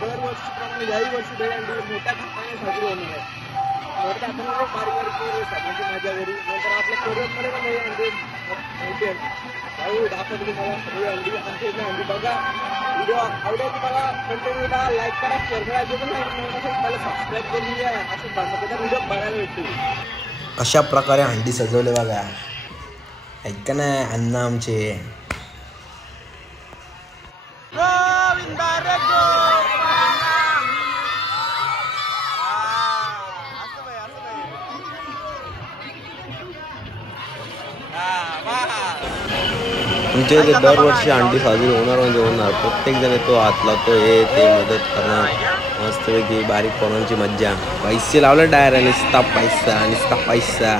दरवर्षीप्रमाणे याही वर्षी दहीहंडी मोठ्या थाटाने साजरी होणार आहे. मोठ्या थाटाने बारीक माझ्या घरी नंतर आपल्या कोरियनमध्ये पण दहीहंडी माहिती आहे. भाऊ दाखवतो तुम्हाला दहीहंडी आमच्या इथे हंडी बघा. व्हिडिओ आवडेल तुम्हाला कंटिन्यू लाईक करा, शेअर करा, जे पण मला सबस्क्राईब करून घ्या. असं त्याचा व्हिडिओ बघायला भेटतील. अशा प्रकारे हंडी सजवले बघा. ऐका ना अण्णा आमचे. तुमच्या इथे दरवर्षी हंडी साजरी होणार म्हणजे होणार. प्रत्येक जण तो हात लावतो, हे ते मदत करणार. मस्तपैकी बारीक पोरांची मज्जा. पैसे लावले डायरेक्ट निस्ता पैसा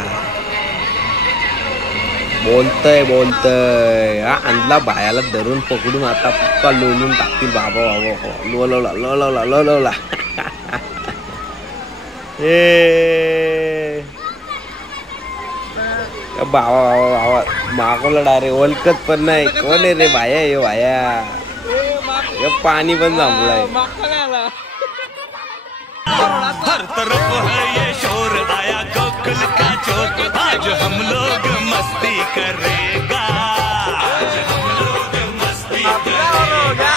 बोलतय आणला बायाला धरून पकडून आता पक्का लोलून टाकतील. बाबा लोलवला बाबा मागवला डायरेक्ट ओळखत पण नाही. कोण आहे रे भाया? हे भाया पाणी पण थांबलाय. हर तरफ है ये शोर आया गोकुल का चोर. आज हम लोग मस्ती करेगा, आज हम लोग मस्ती करेगा.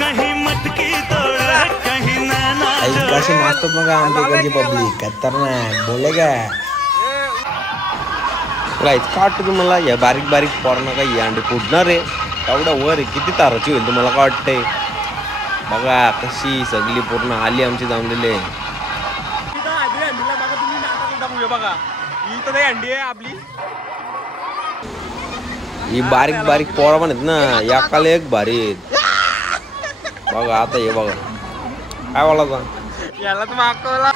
कहीं मटकी तोड़ कहीं नैना. कशी मारतो मग आमची पब्लिक खतरनाक बोलेगा. काय वाटतं तुम्हाला या बारीक बारीक पोरांना काही अंडे फुटणार आहे? एवढा वर आहे, किती ताराची होईल तुम्हाला काय वाटतंय? बघा कशी सगळी पूर्ण आली आमची जमलेली आहे. ही बारीक बारीक पोरा पण आहेत ना, या काल एक भारी आहेत. बघा आता हे बघा काय बोला याला तर मागवला.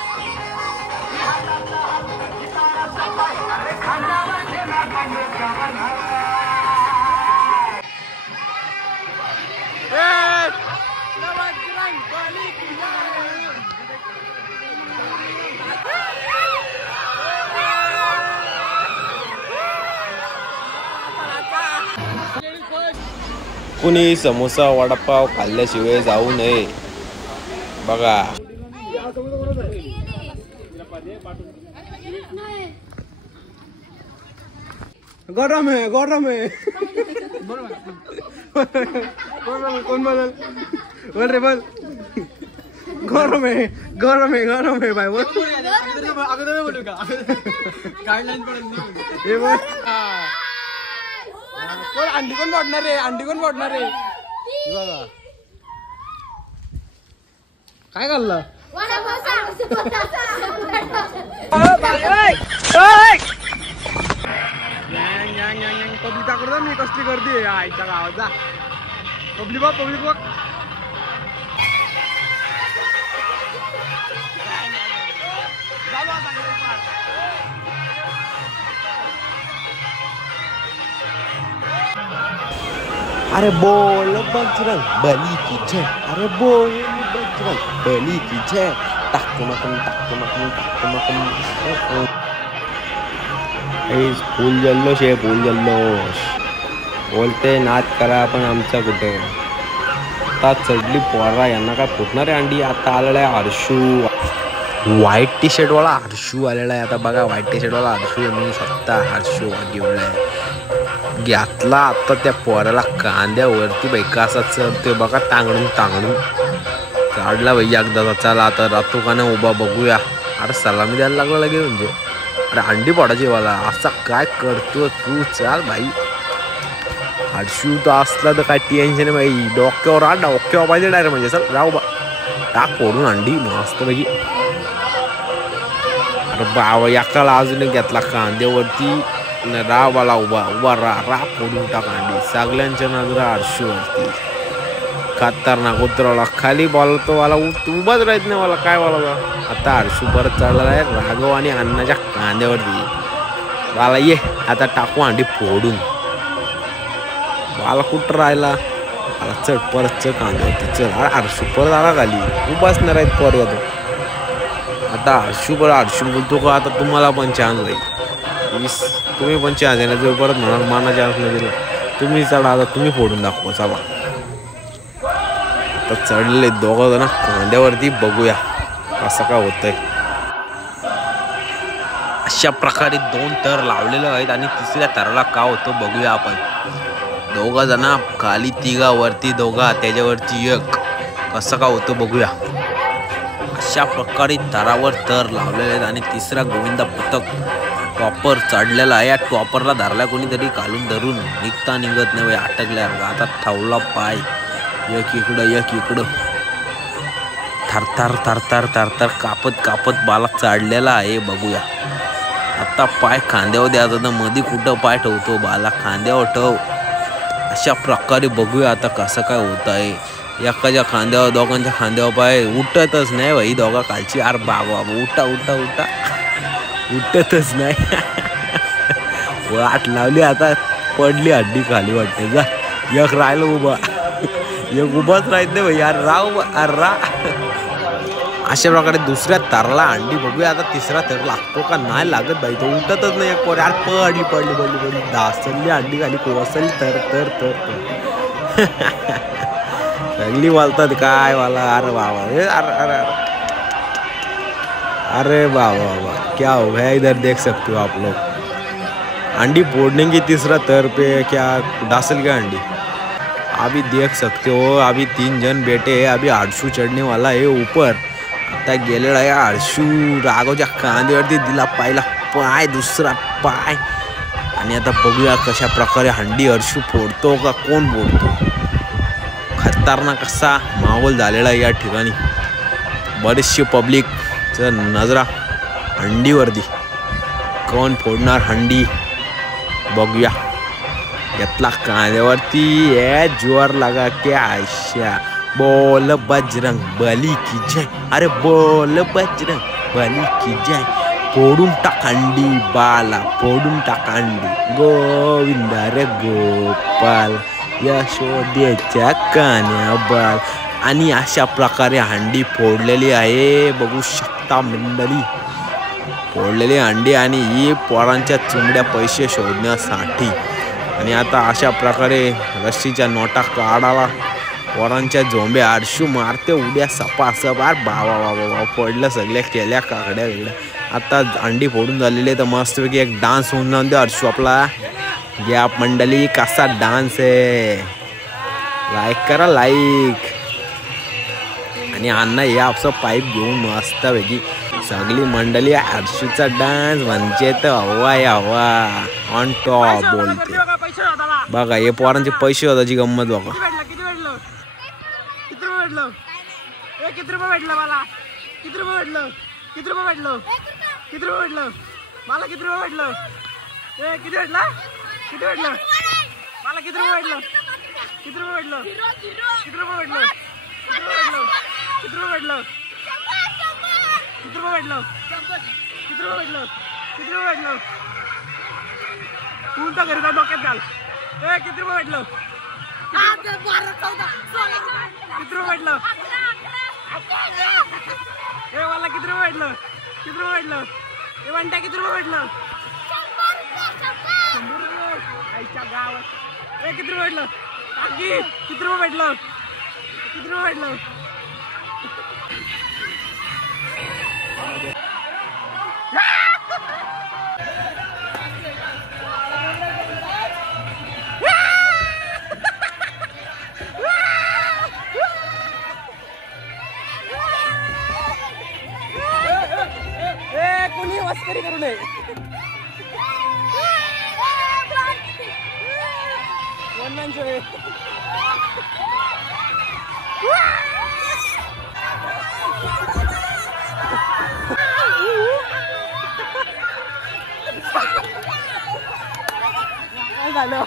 कुणी समोसा वडापाव खाल्ल्याशिवाय जाऊ नये. बघा गरम है कोण बोल रे बोल. गरम है भाई बोल. बोलू का गाईडलाईन पडत अंडी कोण फोडणार रे? बघा काय घाललं पब्लिक दाखवतो मी कसली गर्दी आहे आईच्या गावात. जा पब्लिक बघ. अरे बोल बजरंग बली की जय. अरे बोल बजरंग बली की जय. टाकमकम फुल जल्लोष आहे, फुल जल्लोष. बोलते नाच करा पण आमचा कुठे. आता चढली पोरा यांना काय फुटणार आहे अंडी. आता आलेला आहे हर्षू, व्हाईट टी शर्ट वाला हर्षू आलेला आहे. आता बघा व्हाईट टी शर्ट वाला हर्षू मी स्वतः हर्षू घेऊन घेतला. आता त्या पोराला कांद्यावरती बाई कसा चढतोय बघा. टांगडून काढला बाई एकदा. चला आता राहतो का ना उभा बघूया. अरे सलामी द्यायला लागला लगे म्हणजे. अरे अंडी पडायची वाला असा काय करतो तू. चाल भाई हर्षू तो असला तर काय टेन्शन बाई. डोक्यावर पाहिजे डायरेक्ट म्हणजे. चल राहू बा टाक फोडून अंडी मस्त पैकी. अरे बाबा एकाला अजून घेतला कांद्यावरती. रावाला उभा उभा रा फोडून टाक अंडी. सगळ्यांच्या नजरा आरशूवरती. खतरनाक उतरवला खाली बोलतो वाला उभाच राहत नाही मला काय बोलावं. आता आरशू परत चढलेला आहे राघव आणि अण्णाच्या कांद्यावरती. वाला ये आता टाकू अंडी फोडून. वाला कुठं राहिला. मला चढ परत चढ कांद्यावरती चढ. आरशू परत आला खाली उभाच नाही राहत पोर येतो. आता आरशू बोलतो का आता तुम्हाला पण चान्स राहील. तुम्ही पण चान्स आहे जो परत म्हणाल माना चान्स नाही दिला तुम्ही चढा आता तुम्ही फोडून दाखवा चला. आता चढलेले दोघं जण कांद्यावरती बघूया कसं काय होतंय. अशा प्रकारे 2 थर लावलेले आहेत आणि तिसऱ्या थराला का होतं बघूया आपण. दोघं जण खाली तिघावरती दोघा त्याच्यावरती एक कसं का होतं बघूया. अशा प्रकारे थरावर थर लावलेले आहेत आणि तिसरा गोविंदा पथक टॉपर चढलेला आहे. या टॉपरला धरला कोणीतरी काढून धरून निघता निघत नाही अटकल्या. आता ठेवला पाय एक इकडं थरथर थरथर थरथर कापत कापत बाला चढलेला आहे बघूया. आता पाय खांद्यावर द्यायचा तर मध्ये कुठं पाय ठेवतो बाला खांद्यावर ठेव. अशा प्रकारे बघूया आता कसं काय होत आहे. एकाच्या खांद्यावर दोघांच्या खांद्यावर पाय उठतच नाही भाई दोघा कालची. अरे बाबा उठा उठा उठा उठतच नाही. वाट लावली आता पडली हड्डी खाली वाटते. जा एक राहिलं उभा एक उभाच राहत नाही भाई यार राव रा. अशा प्रकारे दुसऱ्या थरला अंडी बघूया आता तिसरा थर लागतो का नाही लागत भाई. तो उठतच नाही एक पोर यार पडली दासली अंडी खाली कोसली तर तर तर सगळी बोलतात काय वाला. अरे बाबा अरे अरे बाबा क्या हो गया इधर देख सकते हो आप लोग. अंडी फोड़ने की तीसरा थर पे क्या डासल गया अंडी. अभी देख सकते हो अभी 3 जन बैठे हैं. अभी आरशू चढ़ने वाला है ऊपर. आता गेलेला आहे आरशू राघवच्या कांद्यावरती दिला पायला पाय दुसरा पाय. आणि आता बघूया कशा प्रकारे हंडी आरशू फोडतो का कोण फोडतो. खतरनाक असा माहोल झालेला आहे या ठिकाणी. बरेचसे पब्लिकचं नजरा हंडीवरती. कोण फोडणार हंडी बघूया. घेतला कांद्यावरती जोर लगा के आशा. बोल बजरंग बली की जय. अरे बोल बजरंग बली की जय. फोडून टाक हंडी बाला फोडून टाक हंडी. गोविंदा रे गोपाल यशोदेच्या कान्या बाल. आणि अशा प्रकारे हंडी फोडलेली आहे बघू शकता मंडळी. फोडलेली अंडी आणि ही पोरांच्या चुंबड्या पैसे शोधण्यासाठी. आणि आता अशा प्रकारे रस्सीच्या नोटा काढावा पोरांच्या झोंब्या. आरशू मारते उड्या सपासपार बाबा बाबा पडलं सगळ्या केल्या काकड्या वेगळ्या. आता अंडी फोडून झालेली आहे तर मस्तपैकी एक डान्स होऊन जाऊन दे आरशू आपला. घ्या मंडळी कसा डान्स आहे लाईक करा लाईक. आणि अण्णा या आपलं पाईप घेऊन मस्तपैकी सगळी मंडळी आरशूचा डान्स म्हणजे तर हवा हवा ऑन टॉप बोलते. बघा हे पोरांचे पैसे होताची गंमत बघा. उलटा घरी जा डोक्यात घाल. किती रुपये भेटलं. किती रुपये भेटलं. मला किती रुपये भेटलं. किती रुपये भेटलं. हे म्हणता किती रुपये भेटलं. 100 रुपये आईच्या गावात. किती रुपये भेटलं. किती रुपये भेटलं. किती रुपये भेटलं. कोणी मस्करी करू नये. झालं.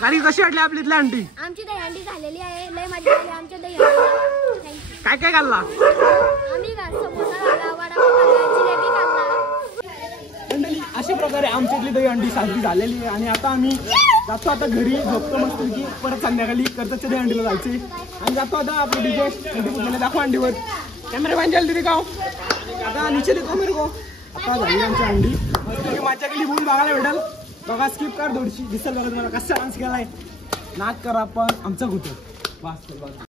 गाडी कशी वाटली आपली इथली अंडी? आमची दहीहंडी झालेली आहे. लय मजा आली आमच्या दहीहंडीला. काय काय खाल्ला? आम्ही समोसा खाल्ला, वडापाव खाल्ला, जिलेबी खाल्ला. मंडळी अशा प्रकारे आमच्या इथली दहीहंडी साजरी झालेली आहे आणि आता आम्ही जातो आता घरी झोपतो मस्त की परत संध्याकाळी कर्जतच्या दहीहंडीला जायचे आणि जातो आता आपले डीजे पुतळे दाखवा अंडीवर. कॅमेरामॅन जल्दी दिखाओ. आता नीचे देखो मेरे को. आता झाली आमची अंडी मस्त माझ्या गेली भूल बघायला भेटेल. बघा स्किप कर थोडीशी दिसेल बघा तुम्हाला कसा डान्स केलाय. नाच करा पण आमचं कुठं बस.